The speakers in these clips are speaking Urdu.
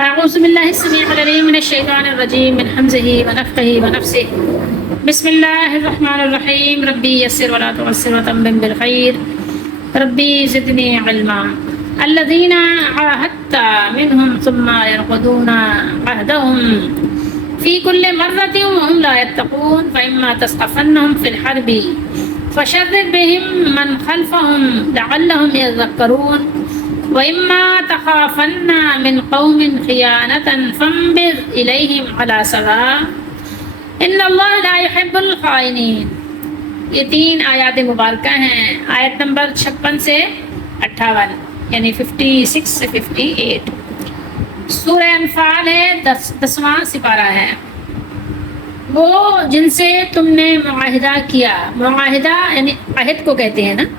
أعوذ بالله السميع العليم من الشيطان الرجيم من همزه ونفخه ونفسه بسم الله الرحمن الرحيم ربي يسر ولا تعسر وتمم بالخير ربي زدني علما الذين عاهدت منهم ثم ينقضون عهدهم في كل مرة وهم لا يتقون فإما تثقفنهم في الحرب فشرد بهم من خلفهم لعلهم يذكرون وإما تخافن من قوم خيانة فانبذ إليهم على سواء إن اللہ لا يحب الخائنین۔ یہ 3 آیات مبارکہ ہیں، آیت نمبر 56 سے 58 یعنی 56 سے 58۔ سورہ انفال ہے، 10واں سپارہ ہے۔ وہ جن سے تم نے معاہدہ کیا، معاہدہ یعنی عہد کو کہتے ہیں نا،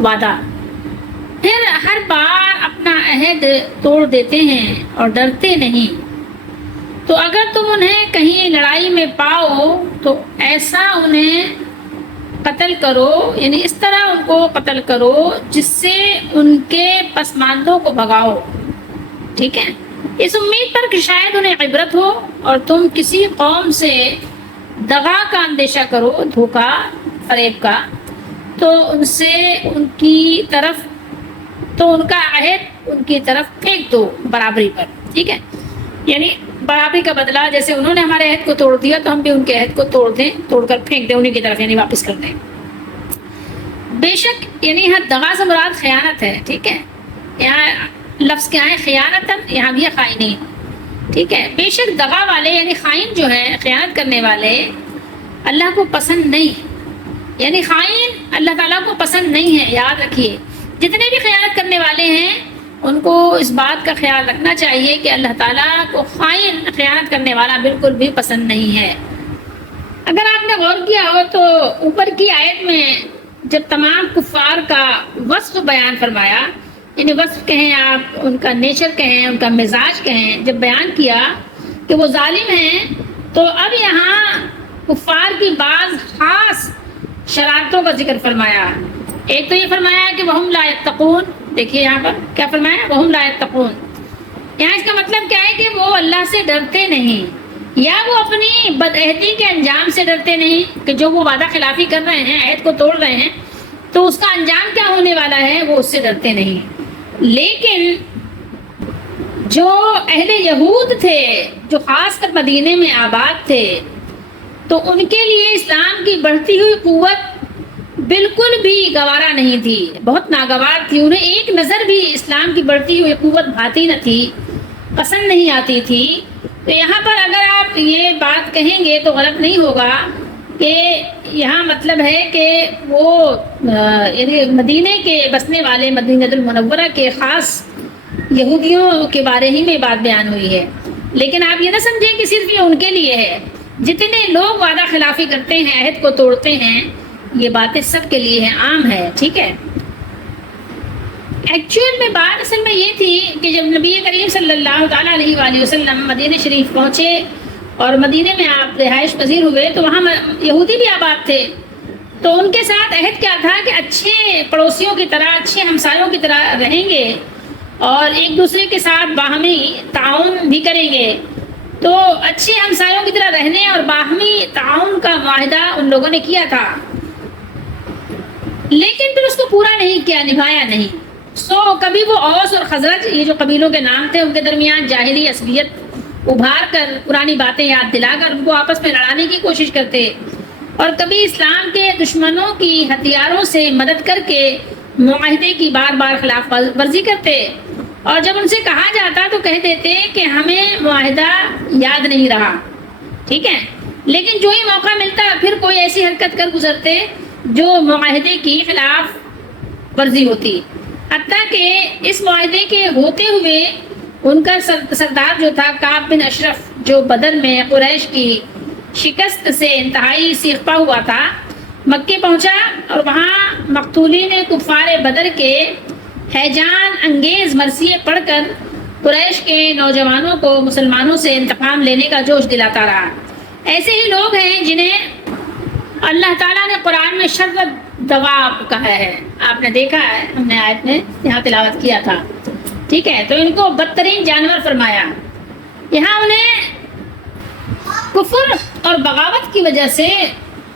وعدہ، پھر ہر بار اپنا عہد توڑ دیتے ہیں اور ڈرتے نہیں، تو اگر تم انہیں کہیں لڑائی میں پاؤ تو ایسا انہیں قتل کرو، یعنی اس طرح ان کو قتل کرو جس سے ان کے پسماندوں کو بھگاؤ، ٹھیک ہے، اس امید پر کہ شاید انہیں عبرت ہو، اور تم کسی قوم سے دغا کا اندیشہ کرو، دھوکہ فریب کا، تو ان سے ان کی طرف تو ان کا عہد ان کی طرف پھینک دو برابری پر، ٹھیک ہے، یعنی برابری کا بدلہ، جیسے انہوں نے ہمارے عہد کو توڑ دیا تو ہم بھی ان کے عہد کو توڑ کر پھینک دیں انہیں کی طرف، یعنی واپس کر دیں۔ بے شک یعنی یہاں دغا سے مراد خیانت ہے، ٹھیک ہے، یہاں لفظ کیا ہے، خیانتاً، یہاں بھی ہے خائنین، ٹھیک ہے۔ بے شک دغا والے یعنی خائن جو ہیں، خیانت کرنے والے اللہ کو پسند نہیں، یعنی خائن اللہ تعالیٰ کو پسند نہیں ہے، یاد رکھیے، جتنے بھی خیانت کرنے والے ہیں ان کو اس بات کا خیال رکھنا چاہیے کہ اللہ تعالیٰ کو خائن، خیانت کرنے والا بالکل بھی پسند نہیں ہے۔ اگر آپ نے غور کیا ہو تو اوپر کی آیت میں جب تمام کفار کا وصف بیان فرمایا، یعنی وصف کہیں آپ، ان کا نیچر کہیں، ان کا مزاج کہیں، جب بیان کیا کہ وہ ظالم ہیں، تو اب یہاں کفار کی بعض خاص شرارتوں کا ذکر فرمایا۔ ایک تو یہ فرمایا کہ وہم لا یتقون، دیکھیے یہاں پر کیا فرمایا، وہم لا یتقون، یہاں اس کا مطلب کیا ہے کہ وہ اللہ سے ڈرتے نہیں، یا وہ اپنی بدعہدی کے انجام سے ڈرتے نہیں، کہ جو وہ وعدہ خلافی کر رہے ہیں، عہد کو توڑ رہے ہیں، تو اس کا انجام کیا ہونے والا ہے، وہ اس سے ڈرتے نہیں۔ لیکن جو اہل یہود تھے، جو خاص کر مدینے میں آباد تھے، تو ان کے لیے اسلام کی بڑھتی ہوئی قوت بالکل بھی گوارا نہیں تھی، بہت ناگوار تھی، انہیں ایک نظر بھی اسلام کی بڑھتی ہوئی قوت بھاتی نہ تھی، پسند نہیں آتی تھی۔ تو یہاں پر اگر آپ یہ بات کہیں گے تو غلط نہیں ہوگا کہ یہاں مطلب ہے کہ وہ یعنی مدینے کے بسنے والے، مدینہ المنورہ کے خاص یہودیوں کے بارے ہی میں بات بیان ہوئی ہے، لیکن آپ یہ نہ سمجھیں کہ صرف یہ ان کے لیے ہے، جتنے لوگ وعدہ خلافی کرتے ہیں، عہد کو توڑتے ہیں، یہ باتیں سب کے لیے ہیں، عام ہے، ٹھیک ہے۔ ایکچوئل میں بات اصل میں یہ تھی کہ جب نبی کریم صلی اللہ تعالیٰ علیہ وآلہ وسلم مدینہ شریف پہنچے اور مدینہ میں آپ رہائش پذیر ہوئے، تو وہاں یہودی بھی آباد تھے، تو ان کے ساتھ عہد کیا تھا کہ اچھے پڑوسیوں کی طرح، اچھے ہمسایوں کی طرح رہیں گے اور ایک دوسرے کے ساتھ باہمی تعاون بھی کریں گے۔ تو اچھے ہمسایوں کی طرح رہنے اور باہمی تعاون کا معاہدہ ان لوگوں نے کیا تھا، لیکن پھر اس کو پورا نہیں کیا، نبھایا نہیں۔ کبھی وہ اوس اور خزرج، یہ جو قبیلوں کے نام تھے، ان کے درمیان جاہلی عصبیت ابھار کر، پرانی باتیں یاد دلا کر ان کو آپس میں لڑانے کی کوشش کرتے، اور کبھی اسلام کے دشمنوں کی ہتھیاروں سے مدد کر کے معاہدے کی بار بار خلاف ورزی کرتے، اور جب ان سے کہا جاتا تو کہہ دیتے کہ ہمیں معاہدہ یاد نہیں رہا، ٹھیک ہے، لیکن جو ہی موقع ملتا پھر کوئی ایسی حرکت کر گزرتے جو معاہدے کی خلاف ورزی ہوتی، حتیٰ کہ اس معاہدے کے ہوتے ہوئے ان کا سردار جو تھا کعب بن اشرف، جو بدر میں قریش کی شکست سے انتہائی سیخپا ہوا تھا، مکے پہنچا اور وہاں مقتولین کفار بدر کے ہیجان انگیز مرثیے پڑھ کر قریش کے نوجوانوں کو مسلمانوں سے انتقام لینے کا جوش دلاتا رہا۔ ایسے ہی لوگ ہیں جنہیں اللہ تعالیٰ نے قرآن میں شر دواب کہا ہے، آپ نے دیکھا ہے، ہم نے آیت میں یہاں تلاوت کیا تھا، ٹھیک ہے، تو ان کو بدترین جانور فرمایا۔ یہاں انہیں کفر اور بغاوت کی وجہ سے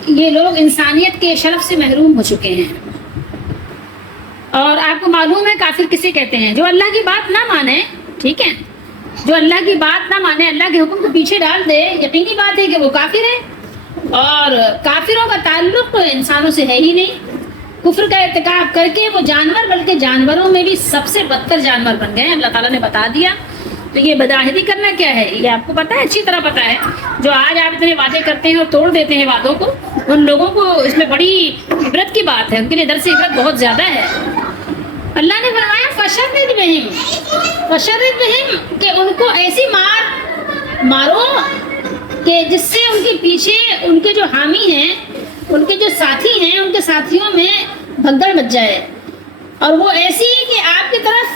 یہ لوگ انسانیت کے شرف سے محروم ہو چکے ہیں. اور آپ کو معلوم ہے کافر کسے کہتے ہیں؟ جو اللہ کی بات نہ مانے. ٹھیک ہے، جو اللہ کی بات نہ مانے، اللہ کے حکم کو پیچھے ڈال دے، یقینی بات ہے کہ وہ کافر ہے. اور کافروں کا تعلق تو انسانوں سے ہے ہی نہیں. کفر کا ارتکاب کر کے وہ جانور، بلکہ جانوروں میں بھی سب سے بدتر جانور بن گئے ہیں. اللہ تعالیٰ نے بتا دیا. تو یہ بدعہدی کرنا کیا ہے؟ یہ آپ کو پتا ہے، اچھی طرح پتا ہے. جو آج آپ اتنے وعدے کرتے ہیں اور توڑ دیتے ہیں وعدوں کو، ان لوگوں کو اس میں بڑی عبرت کی بات ہے، ان کے لیے درس عبرت بہت زیادہ ہے. اللہ نے فرمایا فشرد بہم، کہ ان کو ایسی مارو کہ جس سے ان کے پیچھے ان کے جو حامی ہیں، ان کے جو ساتھی ہیں، ان کے ساتھیوں میں بھگدڑ مچ جائے. اور وہ ایسی کہ آپ کی طرف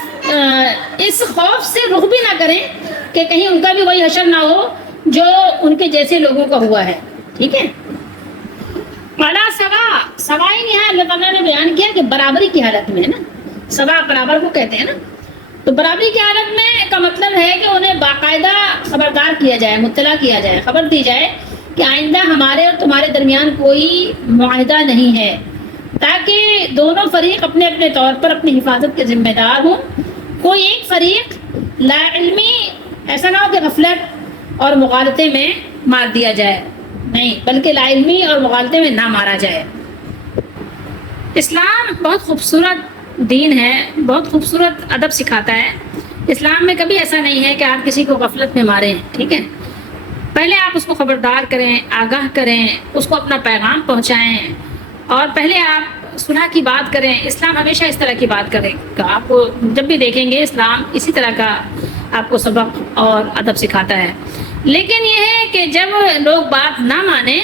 اس خوف سے رخ بھی نہ کریں کہ کہیں ان کا بھی وہی حشر نہ ہو جو ان کے جیسے لوگوں کا ہوا ہے. ٹھیک ہے، مالا سوائی نہیں ہے. اللہ تعالیٰ نے بیان کیا کہ برابری کی حالت میں ہے نا، سوا برابر کو کہتے ہیں نا. تو برابری کی حالت میں کا مطلب ہے کہ انہیں باقاعدہ خبردار کیا جائے، مطلع کیا جائے، خبر دی جائے کہ آئندہ ہمارے اور تمہارے درمیان کوئی معاہدہ نہیں ہے، تاکہ دونوں فریق اپنے اپنے طور پر اپنی حفاظت کے ذمہ دار ہوں. کوئی ایک فریق لا علمی ایسا نہ ہو کہ غفلت اور مغالطے میں مار دیا جائے، نہیں، بلکہ لا علمی اور مغالطے میں نہ مارا جائے. اسلام بہت خوبصورت دین ہے، بہت خوبصورت ادب سکھاتا ہے. اسلام میں کبھی ایسا نہیں ہے کہ آپ کسی کو غفلت میں ماریں. ٹھیک ہے، پہلے آپ اس کو خبردار کریں، آگاہ کریں، اس کو اپنا پیغام پہنچائیں، اور پہلے آپ صلح کی بات کریں. اسلام ہمیشہ اس طرح کی بات کرے گا. آپ کو جب بھی دیکھیں گے اسلام اسی طرح کا آپ کو سبق اور ادب سکھاتا ہے. لیکن یہ ہے کہ جب لوگ بات نہ مانیں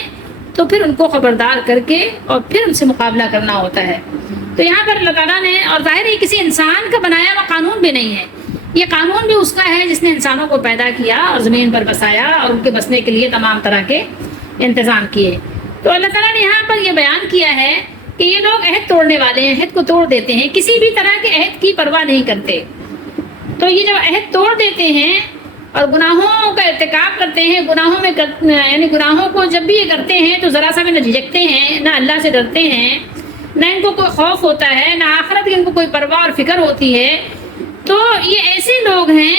تو پھر ان کو خبردار کر کے اور پھر ان سے مقابلہ کرنا ہوتا ہے. تو یہاں پر اللہ تعالیٰ نے، اور ظاہر ہے کسی انسان کا بنایا ہوا قانون بھی نہیں ہے، یہ قانون بھی اس کا ہے جس نے انسانوں کو پیدا کیا اور زمین پر بسایا اور ان کے بسنے کے لیے تمام طرح کے انتظام کیے. تو اللہ تعالیٰ نے یہاں پر یہ بیان کیا ہے کہ یہ لوگ عہد توڑنے والے ہیں، عہد کو توڑ دیتے ہیں، کسی بھی طرح کے عہد کی پرواہ نہیں کرتے. تو یہ جب عہد توڑ دیتے ہیں اور گناہوں کا ارتکاب کرتے ہیں، گناہوں میں یعنی گناہوں کو جب بھی یہ کرتے ہیں تو ذرا سا بھی نہ جھجکتے ہیں، نہ اللہ سے ڈرتے ہیں، نہ ان کو کوئی خوف ہوتا ہے، نہ آخرت کی ان کو کوئی پرواہ اور فکر ہوتی ہے. تو یہ ایسے لوگ ہیں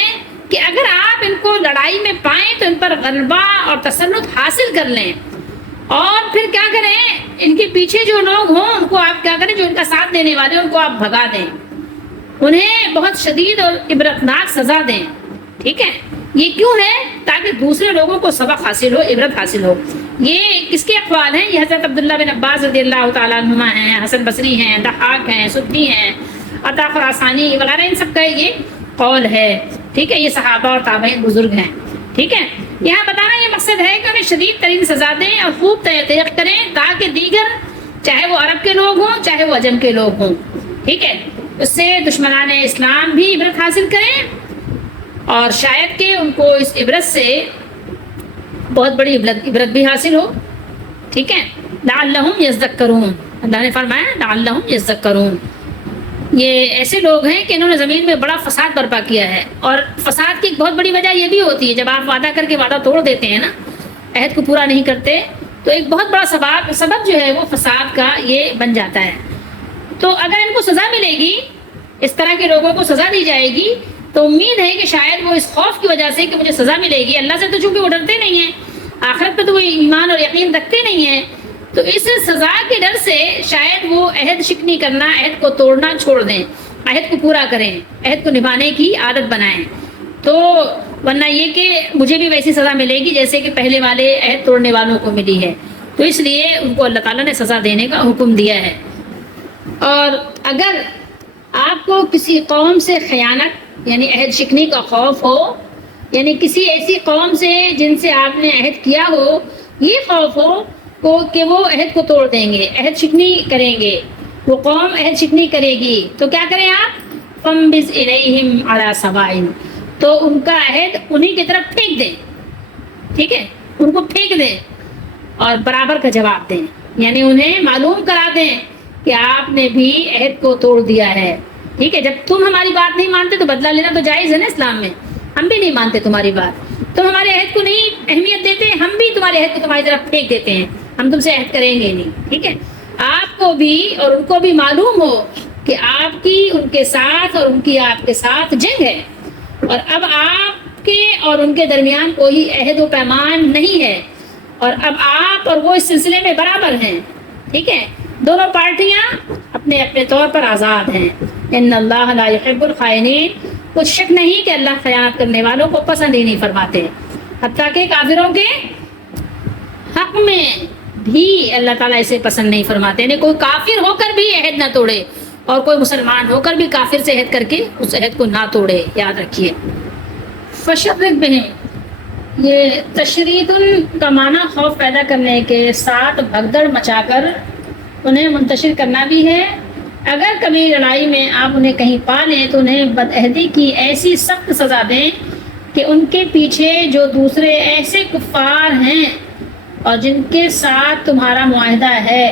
کہ اگر آپ ان کو لڑائی میں پائیں تو ان پر غلبہ اور تسلط حاصل کر لیں، اور پھر کیا کریں، ان کے پیچھے جو لوگ ہوں ان کو آپ کیا کریں، جو ان کا ساتھ دینے والے ان کو آپ بھگا دیں، انہیں بہت شدید اور عبرتناک سزا دیں. ٹھیک ہے، یہ کیوں ہے؟ تاکہ دوسرے لوگوں کو سبق حاصل ہو، عبرت حاصل ہو. یہ کس کے اقوال ہیں؟ یہ حضرت عبداللہ بن عباس رضی اللہ تعالیٰ عنہما ہیں، حسن بصری ہیں، ضحاک ہیں، سدی ہیں، عطا خراسانی وغیرہ، ان سب کا یہ قول ہے. ٹھیک ہے، یہ صحابہ اور تابعین بزرگ ہیں. ٹھیک ہے، یہاں بتانا یہ مقصد ہے کہ انہیں شدید ترین سزا دیں اور خوب تحقیق کریں تاکہ دیگر، چاہے وہ عرب کے لوگ ہوں چاہے وہ عجم کے لوگ ہوں، ٹھیک ہے، اس سے دشمنان اسلام بھی عبرت حاصل کریں اور شاید کہ ان کو اس عبرت سے بہت بڑی عبرت بھی حاصل ہو. ٹھیک ہے، لعلہم یذکرون، اللہ نے فرمایا لعلہم یذکرون. یہ ایسے لوگ ہیں کہ انہوں نے زمین میں بڑا فساد برپا کیا ہے، اور فساد کی ایک بہت بڑی وجہ یہ بھی ہوتی ہے جب آپ وعدہ کر کے وعدہ توڑ دیتے ہیں نا، عہد کو پورا نہیں کرتے، تو ایک بہت بڑا سبب جو ہے وہ فساد کا یہ بن جاتا ہے. تو اگر ان کو سزا ملے گی، اس طرح کے لوگوں کو سزا دی جائے گی، تو امید ہے کہ شاید وہ اس خوف کی وجہ سے کہ مجھے سزا ملے گی، اللہ سے تو چونکہ وہ ڈرتے نہیں ہیں، آخرت پہ تو وہ ایمان اور یقین رکھتے نہیں ہیں، تو اس سزا کے ڈر سے شاید وہ عہد شکنی کرنا، عہد کو توڑنا چھوڑ دیں، عہد کو پورا کریں، عہد کو نبھانے کی عادت بنائیں. تو ورنہ یہ کہ مجھے بھی ویسی سزا ملے گی جیسے کہ پہلے والے عہد توڑنے والوں کو ملی ہے، تو اس لیے ان کو اللہ تعالیٰ نے سزا دینے کا حکم دیا ہے. اور اگر آپ کو کسی قوم سے خیانت یعنی عہد شکنی کا خوف ہو، یعنی کسی ایسی قوم سے جن سے آپ نے عہد کیا ہو یہ خوف ہو کہ وہ عہد کو توڑ دیں گے، عہد شکنی کریں گے، وہ قوم عہد شکنی کرے گی، تو کیا کریں آپ؟ فَانبِذْ إِلَيْهِمْ عَلَى سَوَاءٍ، تو ان کا عہد انہی کی طرف پھینک دیں. ٹھیک ہے، ان کو پھینک دیں اور برابر کا جواب دیں، یعنی انہیں معلوم کرا دیں کہ آپ نے بھی عہد کو توڑ دیا ہے. ٹھیک ہے، جب تم ہماری بات نہیں مانتے تو بدلہ لینا تو جائز ہے نا اسلام میں، ہم بھی نہیں مانتے تمہاری بات، تم ہمارے عہد کو نہیں اہمیت دیتے، ہم بھی تمہارے عہد کو تمہاری طرف پھینک دیتے ہیں، ہم تم سے عہد کریں گے نہیں، ٹھیک ہے؟ آپ کو بھی اور ان کو بھی معلوم ہو کہ آپ کی ان کے ساتھ اور ان کی آپ کے ساتھ جنگ ہے، اور اب آپ کے اور ان کے درمیان کوئی عہد و پیمان نہیں ہے، اور اب آپ اور وہ اس سلسلے میں برابر ہیں، ٹھیک ہے؟ دونوں پارٹیاں اپنے اپنے طور پر آزاد ہیں۔ ان اللہ لا يحب الخائنین، کچھ شک نہیں کہ اللہ خیانت کرنے والوں کو پسند ہی نہیں فرماتے، حتیٰ کہ کافروں کے حق میں بھی اللہ تعالیٰ اسے پسند نہیں فرماتے، یعنی کوئی کافر ہو کر بھی عہد نہ توڑے اور کوئی مسلمان ہو کر بھی کافر سے عہد کر کے اس عہد کو نہ توڑے، یاد رکھیے۔ فشرک بہم، یہ تشرید کا معنی خوف پیدا کرنے کے ساتھ بھگدڑ مچا کر انہیں منتشر کرنا بھی ہے۔ اگر کبھی لڑائی میں آپ انہیں کہیں پا لیں تو انہیں بدعہدی کی ایسی سخت سزا دیں کہ ان کے پیچھے جو دوسرے ایسے کفار ہیں اور جن کے ساتھ تمہارا معاہدہ ہے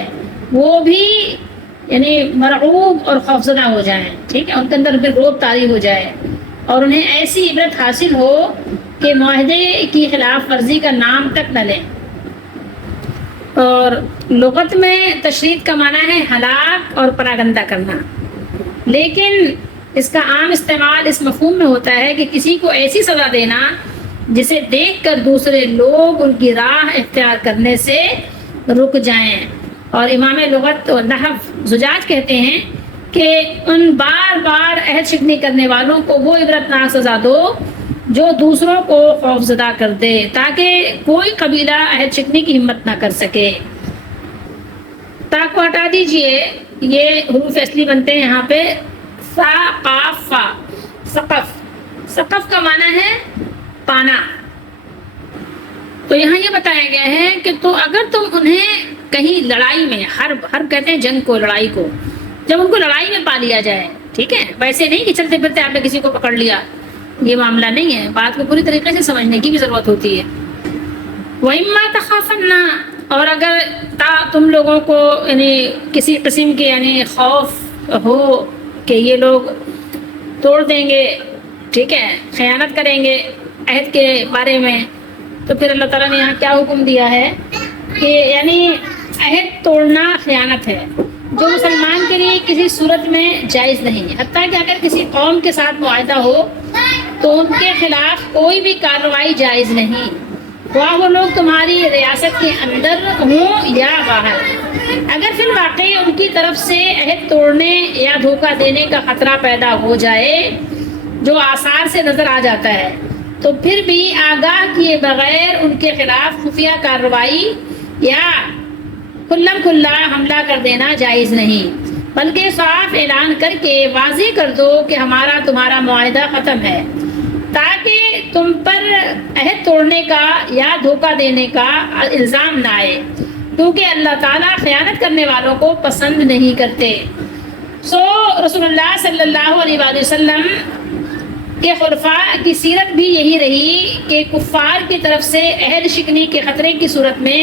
وہ بھی یعنی مرعوب اور خوفزدہ ہو جائیں، ٹھیک ہے؟ ان کے اندر پھر رعب طاری ہو جائے اور انہیں ایسی عبرت حاصل ہو کہ معاہدے کی خلاف ورزی کا نام تک نہ لیں۔ اور لغت میں تشرید کا معنی ہے ہلاک اور پناہ گندہ کرنا، لیکن اس کا عام استعمال اس مفہوم میں ہوتا ہے کہ کسی کو ایسی سزا دینا جسے دیکھ کر دوسرے لوگ ان کی راہ اختیار کرنے سے رک جائیں۔ اور امام لغت و نحو زجاج کہتے ہیں کہ ان بار بار عہد شکنی کرنے والوں کو وہ عبرتناک سزا دو جو دوسروں کو خوفزدہ کر دے، تاکہ کوئی قبیلہ عہد شکنی کی ہمت نہ کر سکے۔ تا کو ہٹا دیجئے، یہ حروف اصلی بنتے ہیں یہاں پہ سا قاف فا، سقف۔ سقف کا معنی ہے پانا۔ تو یہاں یہ بتایا گیا ہے کہ تو اگر تم انہیں کہیں لڑائی میں، حرب کہتے ہیں جنگ کو، لڑائی کو، جب ان کو لڑائی میں پا لیا جائے، ٹھیک ہے؟ ویسے نہیں کہ چلتے پھرتے آپ نے کسی کو پکڑ لیا، یہ معاملہ نہیں ہے، بات کو پوری طریقے سے سمجھنے کی بھی ضرورت ہوتی ہے۔ وَإِمَّا تَخَافَنَّ، اور اگر تم لوگوں کو یعنی کسی قسم کے یعنی خوف ہو کہ یہ لوگ توڑ دیں گے، ٹھیک ہے، خیانت کریں گے عہد کے بارے میں، تو پھر اللہ تعالیٰ نے یہاں کیا حکم دیا ہے کہ یعنی عہد توڑنا خیانت ہے، جو مسلمان کے لیے کسی صورت میں جائز نہیں ہے، حتیٰ کہ اگر کسی قوم کے ساتھ معاہدہ ہو تو ان کے خلاف کوئی بھی کارروائی جائز نہیں، خواہ وہ لوگ تمہاری ریاست کے اندر ہوں یا باہر۔ اگر فی الواقع ان کی طرف سے عہد توڑنے یا دھوکہ دینے کا خطرہ پیدا ہو جائے جو آثار سے نظر آ جاتا ہے، تو پھر بھی آگاہ کیے بغیر ان کے خلاف خفیہ کارروائی یا کھلم کھلا حملہ کر دینا جائز نہیں، بلکہ صاف اعلان کر کے واضح کر دو کہ ہمارا تمہارا معاہدہ ختم ہے، تاکہ تم پر عہد توڑنے کا یا دھوکہ دینے کا الزام نہ آئے، کیونکہ اللہ تعالیٰ خیانت کرنے والوں کو پسند نہیں کرتے۔ رسول اللہ صلی اللہ علیہ وآلہ وسلم کے خلفاء کی سیرت بھی یہی رہی کہ کفار کی طرف سے عہد شکنی کے خطرے کی صورت میں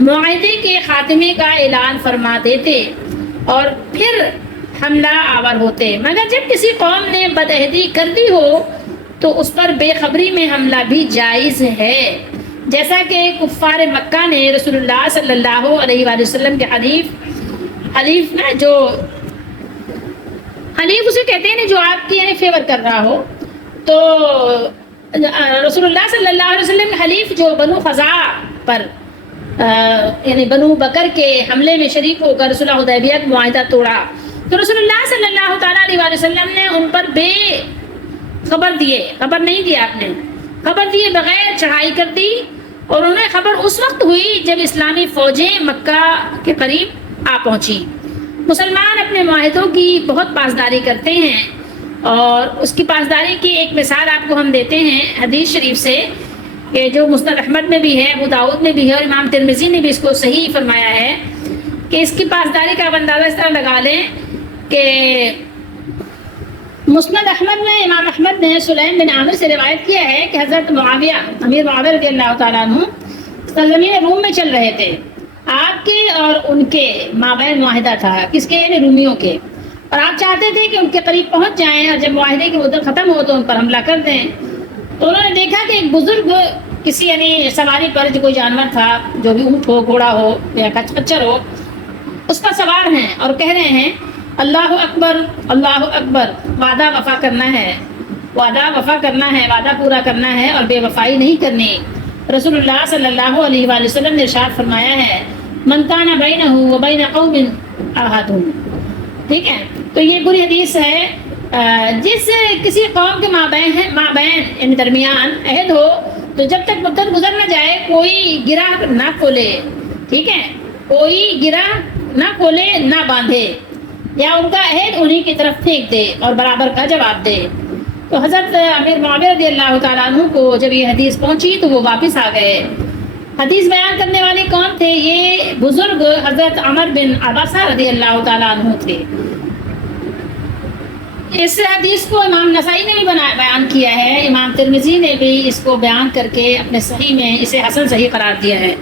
معاہدے کے خاتمے کا اعلان فرما دیتے اور پھر حملہ آور ہوتے، مگر جب کسی قوم نے بدعہدی کر دی ہو تو اس پر بے خبری میں حملہ بھی جائز ہے، جیسا کہ کفار مکہ نے رسول اللہ صلی اللہ علیہ وآلہ وسلم کے حلیف نا، جو حلیف اسے کہتے ہیں جو آپ کی یعنی فیور کر رہا ہو، تو رسول اللہ صلی اللہ علیہ وسلم کے حلیف جو بنو خزاع پر یعنی بنو بکر کے حملے میں شریک ہو کر صلح حدیبیہ کا معاہدہ توڑا، تو رسول اللہ صلی اللہ تعالیٰ علیہ وآلہ وسلم نے ان پر بے خبر نہیں دیا، آپ نے خبر دیے بغیر چڑھائی کر دی، اور انہیں خبر اس وقت ہوئی جب اسلامی فوجیں مکہ کے قریب آ پہنچی۔ مسلمان اپنے معاہدوں کی بہت پاسداری کرتے ہیں، اور اس کی پاسداری کی ایک مثال آپ کو ہم دیتے ہیں حدیث شریف سے، کہ جو مسند احمد میں بھی ہے، ابو داؤد میں بھی ہے، اور امام ترمذی نے بھی اس کو صحیح فرمایا ہے کہ اس کی پاسداری کا آپ اندازہ اس طرح لگا لیں کہ مسند احمد میں امام احمد نے سلیم بن عامر سے روایت کیا ہے کہ حضرت معاویہ امیر معاویہ رضی اللہ تعالیٰ عنہ سرزمین روم میں چل رہے تھے، آپ کے اور ان کے مابین معاہدہ تھا، کس کے؟ یعنی رومیوں کے، اور آپ چاہتے تھے کہ ان کے قریب پہنچ جائیں اور جب معاہدے کی مدت ختم ہو تو ان پر حملہ کر دیں۔ تو انہوں نے دیکھا کہ ایک بزرگ کسی یعنی سواری پر جو کوئی جانور تھا، جو بھی اونٹ ہو، گھوڑا ہو یا خچر ہو، اس پر سوار ہیں اور کہہ رہے ہیں اللہ اکبر اللہ اکبر، وعدہ وفا کرنا ہے، وعدہ وفا کرنا ہے، وعدہ پورا کرنا ہے اور بے وفائی نہیں کرنی۔ رسول اللہ صلی اللہ علیہ وآلہ وسلم نے ارشاد فرمایا ہے من کان بینہ وبین قوم عہد، ٹھیک ہے؟ تو یہ پوری حدیث ہے، جس کسی قوم کے مابین یعنی درمیان عہد ہو تو جب تک مدت گزر نہ جائے کوئی گرہ نہ کھولے، ٹھیک ہے؟ کوئی گرہ نہ کھولے نہ باندھے، یا ان کا عہد انہی کی طرف پھینک دے اور برابر کا جواب دے۔ تو حضرت امیر معاویہ رضی اللہ تعالیٰ عنہ کو جب یہ حدیث پہنچی تو وہ واپس آ گئے۔ حدیث بیان کرنے والے کون تھے؟ یہ بزرگ حضرت عمر بن عباسہ رضی اللہ تعالیٰ عنہ تھے۔ اس حدیث کو امام نسائی نے بھی بیان کیا ہے، امام ترمذی نے بھی اس کو بیان کر کے اپنے صحیح میں اسے حسن صحیح قرار دیا ہے۔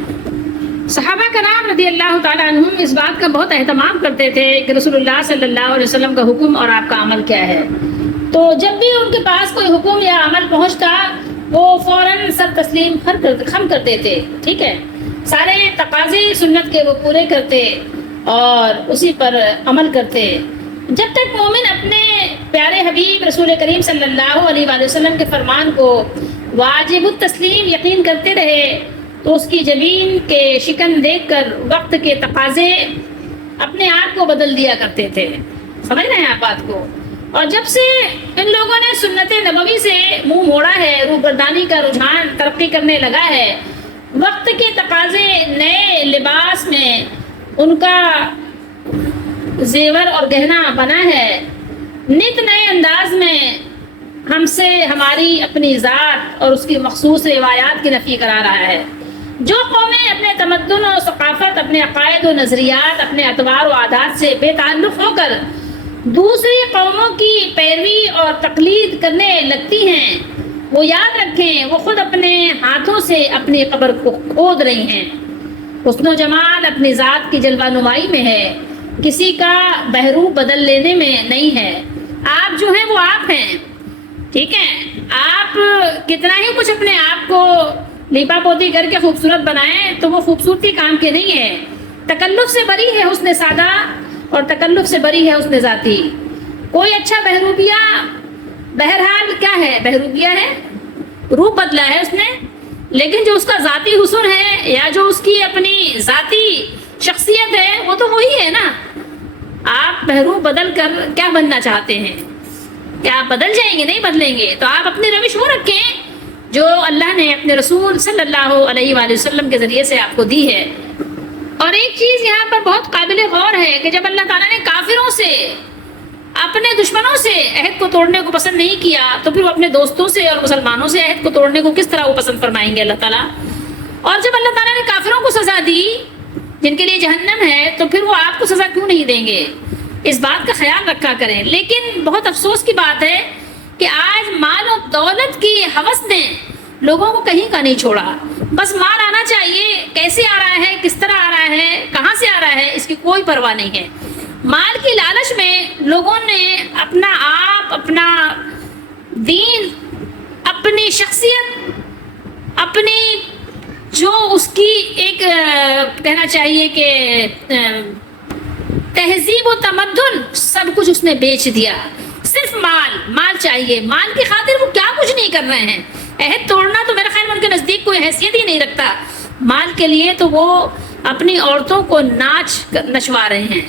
صحابہ کرام رضی اللہ تعالیٰ عنہم اس بات کا بہت اہتمام کرتے تھے کہ رسول اللہ صلی اللہ علیہ وسلم کا حکم اور آپ کا عمل کیا ہے۔ تو جب بھی ان کے پاس کوئی حکم یا عمل پہنچتا وہ فوراً سر تسلیم خم کر دیتے، ٹھیک ہے؟ سارے تقاضے سنت کے وہ پورے کرتے اور اسی پر عمل کرتے۔ جب تک مومن اپنے پیارے حبیب رسول کریم صلی اللہ علیہ وآلہ وسلم کے فرمان کو واجب التسلیم یقین کرتے رہے تو اس کی جبین کے شکن دیکھ کر وقت کے تقاضے اپنے آپ کو بدل دیا کرتے تھے۔ سمجھ رہے ہیں آپ بات کو؟ اور جب سے ان لوگوں نے سنت نبوی سے منہ موڑا ہے، روگردانی کا رجحان ترقی کرنے لگا ہے، وقت کے تقاضے نئے لباس میں ان کا زیور اور گہنا بنا ہے، نت نئے انداز میں ہم سے ہماری اپنی ذات اور اس کی مخصوص روایات کی نفی کرا رہا ہے۔ جو قومیں اپنے تمدن و ثقافت، اپنے عقائد و نظریات، اپنے اطوار و عادات سے بے تعلق ہو کر دوسری قوموں کی پیروی اور تقلید کرنے لگتی ہیں، وہ یاد رکھیں وہ خود اپنے ہاتھوں سے اپنی قبر کو کھود رہی ہیں۔ حسن و جمال اپنی ذات کی جلوہ نمائی میں ہے، کسی کا بہروپ بدل لینے میں نہیں ہے۔ آپ جو ہیں وہ آپ ہیں، ٹھیک ہے؟ آپ کتنا ہی کچھ اپنے آپ کو لیپا پوتی کر کے خوبصورت بنائیں تو وہ خوبصورتی کام کی نہیں ہے۔ تکلف سے بری ہے حسن سادہ اور تکلف سے بری ہے حسن ذاتی۔ کوئی اچھا بہروپیہ بہرحال کیا ہے؟ بہروپیہ ہے، روپ بدلا ہے اس نے، لیکن جو اس کا ذاتی حسن ہے یا جو اس کی اپنی ذاتی شخصیت ہے وہ تو وہی ہے نا۔ آپ بہروپ بدل کر کیا بننا چاہتے ہیں؟ کیا آپ بدل جائیں گے؟ نہیں بدلیں گے۔ تو آپ اپنی روش وہ رکھیں جو اللہ نے اپنے رسول صلی اللہ علیہ وآلہ وسلم کے ذریعے سے آپ کو دی ہے۔ اور ایک چیز یہاں پر بہت قابل غور ہے کہ جب اللہ تعالیٰ نے کافروں سے، اپنے دشمنوں سے عہد کو توڑنے کو پسند نہیں کیا تو پھر وہ اپنے دوستوں سے اور مسلمانوں سے عہد کو توڑنے کو کس طرح وہ پسند فرمائیں گے اللہ تعالیٰ؟ اور جب اللہ تعالیٰ نے کافروں کو سزا دی جن کے لیے جہنم ہے تو پھر وہ آپ کو سزا کیوں نہیں دیں گے؟ اس بات کا خیال رکھا کریں۔ لیکن بہت افسوس کی بات ہے کہ آج مال و دولت کی ہوس نے لوگوں کو کہیں کا نہیں چھوڑا۔ بس مال آنا چاہیے، کیسے آ رہا ہے، کس طرح آ رہا ہے، کہاں سے آ رہا ہے، اس کی کوئی پرواہ نہیں ہے۔ مال کی لالچ میں لوگوں نے اپنا آپ، اپنا دین، اپنی شخصیت، اپنی جو اس کی ایک کہنا چاہیے کہ تہذیب و تمدن، سب کچھ اس نے بیچ دیا۔ صرف مال چاہیے، مال کی خاطر وہ کیا کچھ نہیں کر رہے ہیں۔ عہد توڑنا تو میرا خیال ان کے نزدیک کوئی حیثیت ہی نہیں رکھتا۔ مال کے لیے تو وہ اپنی عورتوں کو نچوا رہے ہیں۔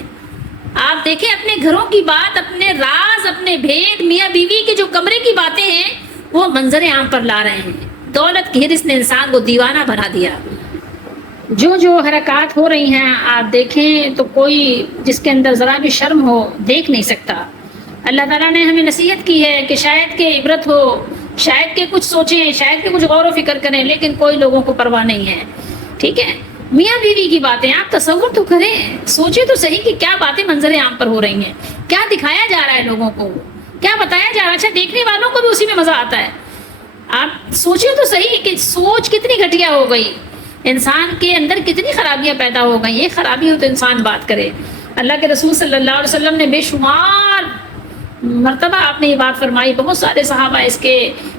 آپ دیکھیں اپنے گھروں کی بات، اپنے راز، اپنے بھید، میاں بیوی کے جو کمرے کی باتیں ہیں وہ منظر عام پر لا رہے ہیں۔ دولت کی ہرس نے انسان کو دیوانہ بنا دیا۔ جو حرکات ہو رہی ہیں آپ دیکھیں تو کوئی جس کے اندر ذرا بھی شرم ہو دیکھ نہیں سکتا۔ اللہ تعالیٰ نے ہمیں نصیحت کی ہے کہ شاید کہ عبرت ہو، شاید کہ کچھ سوچیں، شاید کہ کچھ غور و فکر کریں، لیکن کوئی لوگوں کو پرواہ نہیں ہے، ٹھیک ہے؟ میاں بیوی کی باتیں آپ تصور تو کریں، سوچیں تو صحیح کہ کیا باتیں منظر عام پر ہو رہی ہیں، کیا دکھایا جا رہا ہے لوگوں کو، کیا بتایا جا رہا ہے۔ اچھا دیکھنے والوں کو بھی اسی میں مزہ آتا ہے۔ آپ سوچیں تو صحیح کہ سوچ کتنی گھٹیا ہو گئی، انسان کے اندر کتنی خرابیاں پیدا ہو گئی۔ یہ خرابی ہو تو انسان بات کرے۔ اللہ کے رسول صلی اللہ علیہ وسلم نے بے شمار مرتبہ آپ نے یہ بات فرمائی. بہت سارے صحابہ اس کے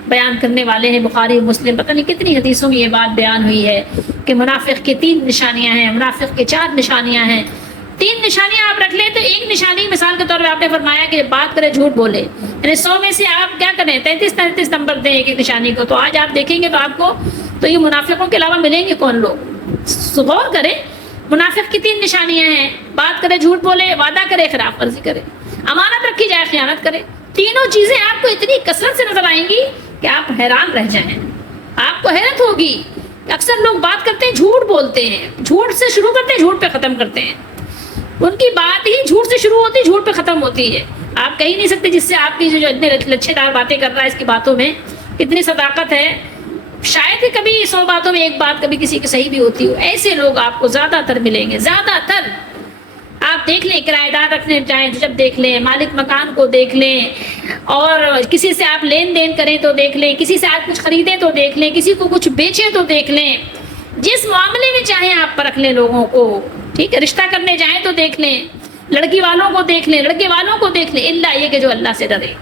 بیان کرنے والے ہیں. بخاری مسلم پتہ نہیں کتنی حدیثوں میں یہ بات بیان ہوئی ہے کہ منافق کی 3 نشانیاں ہیں, منافق کی 4 نشانیاں ہیں. 3 نشانیاں آپ رکھ لیں تو ایک نشانی مثال کے طور پہ آپ نے فرمایا کہ بات کرے جھوٹ بولے, یعنی 100 میں سے آپ کیا کریں 33 نمبر دیں ایک نشانی کو. تو آج آپ دیکھیں گے تو آپ کو تو یہ منافقوں کے علاوہ ملیں گے کون لوگ؟ غور کریں. منافق کی 3 نشانیاں ہیں, بات کرے جھوٹ بولے, وعدہ کرے خلاف ورزی کرے, امانت رکھی جائے خیانت کرے. تینوں چیزیں آپ کو اتنی کثرت سے نظر آئیں گی کہ آپ حیران رہ جائیں. آپ کو حیرت ہوگی کہ اکثر لوگ بات کرتے ہیں جھوٹ بولتے ہیں, جھوٹ سے شروع کرتے ہیں جھوٹ پہ ختم کرتے ہیں. ان کی بات ہی جھوٹ سے شروع ہوتی ہے جھوٹ پہ ختم ہوتی ہے. آپ کہہ نہیں سکتے جس سے آپ کی جو اتنے لچھے دار باتیں کر رہا ہے اس کی باتوں میں کتنی صداقت ہے. شاید ہی کبھی 100 باتوں میں ایک بات کبھی کسی کی صحیح بھی ہوتی ہو. ایسے لوگ آپ کو زیادہ تر ملیں گے. زیادہ تر آپ دیکھ لیں, کرایہ دار رکھنے جائیں جب دیکھ لیں, مالک مکان کو دیکھ لیں, اور کسی سے آپ لین دین کریں تو دیکھ لیں, کسی سے آپ کچھ خریدیں تو دیکھ لیں, کسی کو کچھ بیچیں تو دیکھ لیں, جس معاملے میں چاہیں آپ پرکھ لیں لوگوں کو. ٹھیک ہے, رشتہ کرنے جائیں تو دیکھ لیں, لڑکی والوں کو دیکھ لیں, لڑکے والوں کو دیکھ لیں, اللہ یہ کہ جو اللہ سے ڈرے.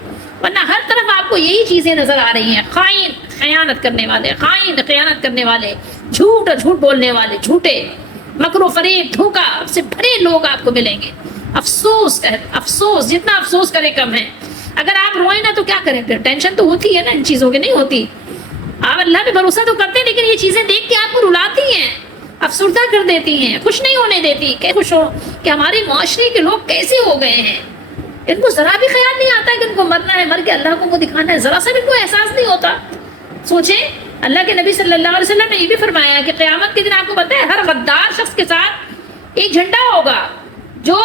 ورنہ ہر طرف آپ کو یہی چیزیں نظر آ رہی ہیں. خائن, خیانت کرنے والے, خائن خیانت کرنے والے, جھوٹ اور جھوٹ بولنے والے, جھوٹے, مکر و فریب, دھوکہ سے بھرے لوگ آپ کو ملیں گے. افسوس افسوس, جتنا افسوس کرے کم ہے. اگر آپ روئیں نا تو کیا کریں, پھر ٹینشن تو ہوتی ہے نا, ان چیزوں کی نہیں ہوتی. آپ اللہ پہ بھروسہ تو کرتے ہیں لیکن یہ چیزیں دیکھ کے آپ کو رلاتی ہیں, افسردہ کر دیتی ہیں, خوش نہیں ہونے دیتی. کہ خوش ہو کہ ہمارے معاشرے کے لوگ کیسے ہو گئے ہیں. ان کو ذرا بھی خیال نہیں آتا کہ ان کو مرنا ہے, مر کے اللہ کو دکھانا ہے. ذرا سا بھی ان کو احساس نہیں ہوتا. سوچیں, اللہ کے نبی صلی اللہ علیہ وسلم نے یہ بھی فرمایا کہ قیامت کے دن آپ کو پتہ ہے ہر غدار شخص کے ساتھ ایک جھنڈا ہوگا جو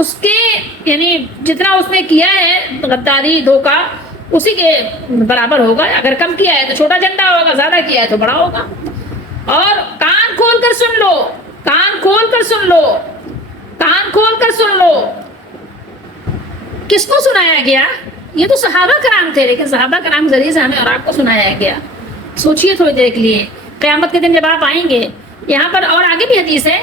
اس کے یعنی جتنا اس نے کیا ہے غداری دھوکہ اسی کے برابر ہوگا. اگر کم کیا ہے تو چھوٹا جھنڈا ہوگا, زیادہ کیا ہے تو بڑا ہوگا. اور کان کھول کر سن لو, کان کھول کر سن لو, کان کھول کر سن لو. کس کو سنایا گیا؟ یہ تو صحابہ کرام تھے, لیکن صحابہ کرام کے ذریعے سے ہمیں اور آپ کو سنایا گیا. سوچئے تھوڑی دیر کے لیے, قیامت کے دن جب آپ آئیں گے, یہاں پر اور آگے بھی حدیث ہے,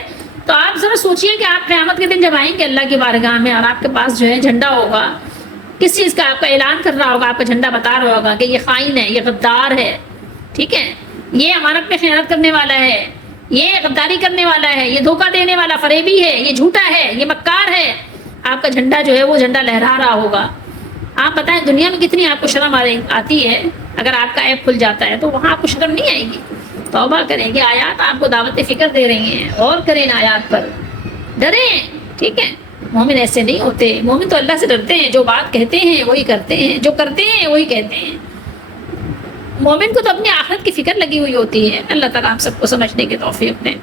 تو آپ ذرا سوچئے کہ آپ قیامت کے دن جب آئیں گے اللہ کی بارگاہ میں اور آپ کے پاس جو ہے جھنڈا ہوگا, کس چیز کا آپ کا اعلان کر رہا ہوگا, آپ کا جھنڈا بتا رہا ہوگا کہ یہ خائن ہے, یہ غدار ہے, ٹھیک ہے, یہ امانت میں خیانت کرنے والا ہے, یہ غداری کرنے والا ہے, یہ دھوکہ دینے والا فریبی ہے, یہ جھوٹا ہے, یہ مکار ہے. آپ کا جھنڈا جو ہے وہ جھنڈا لہرا رہا ہوگا. آپ بتائیں دنیا میں کتنی آپ کو شرم آتی ہے, اگر آپ کا ایپ کھل جاتا ہے تو وہاں آپ کو شرم نہیں آئے گی. توبہ کریں گے, آیات آپ کو دعوت فکر دے رہی ہیں, غور کریں ان آیات پر, ڈریں. ٹھیک ہے, مومن ایسے نہیں ہوتے. مومن تو اللہ سے ڈرتے ہیں, جو بات کہتے ہیں وہی کرتے ہیں, جو کرتے ہیں وہی کہتے ہیں. مومن کو تو اپنی آخرت کی فکر لگی ہوئی ہوتی ہے. اللہ تعالیٰ ہم سب کو سمجھنے کی توفیق دیں.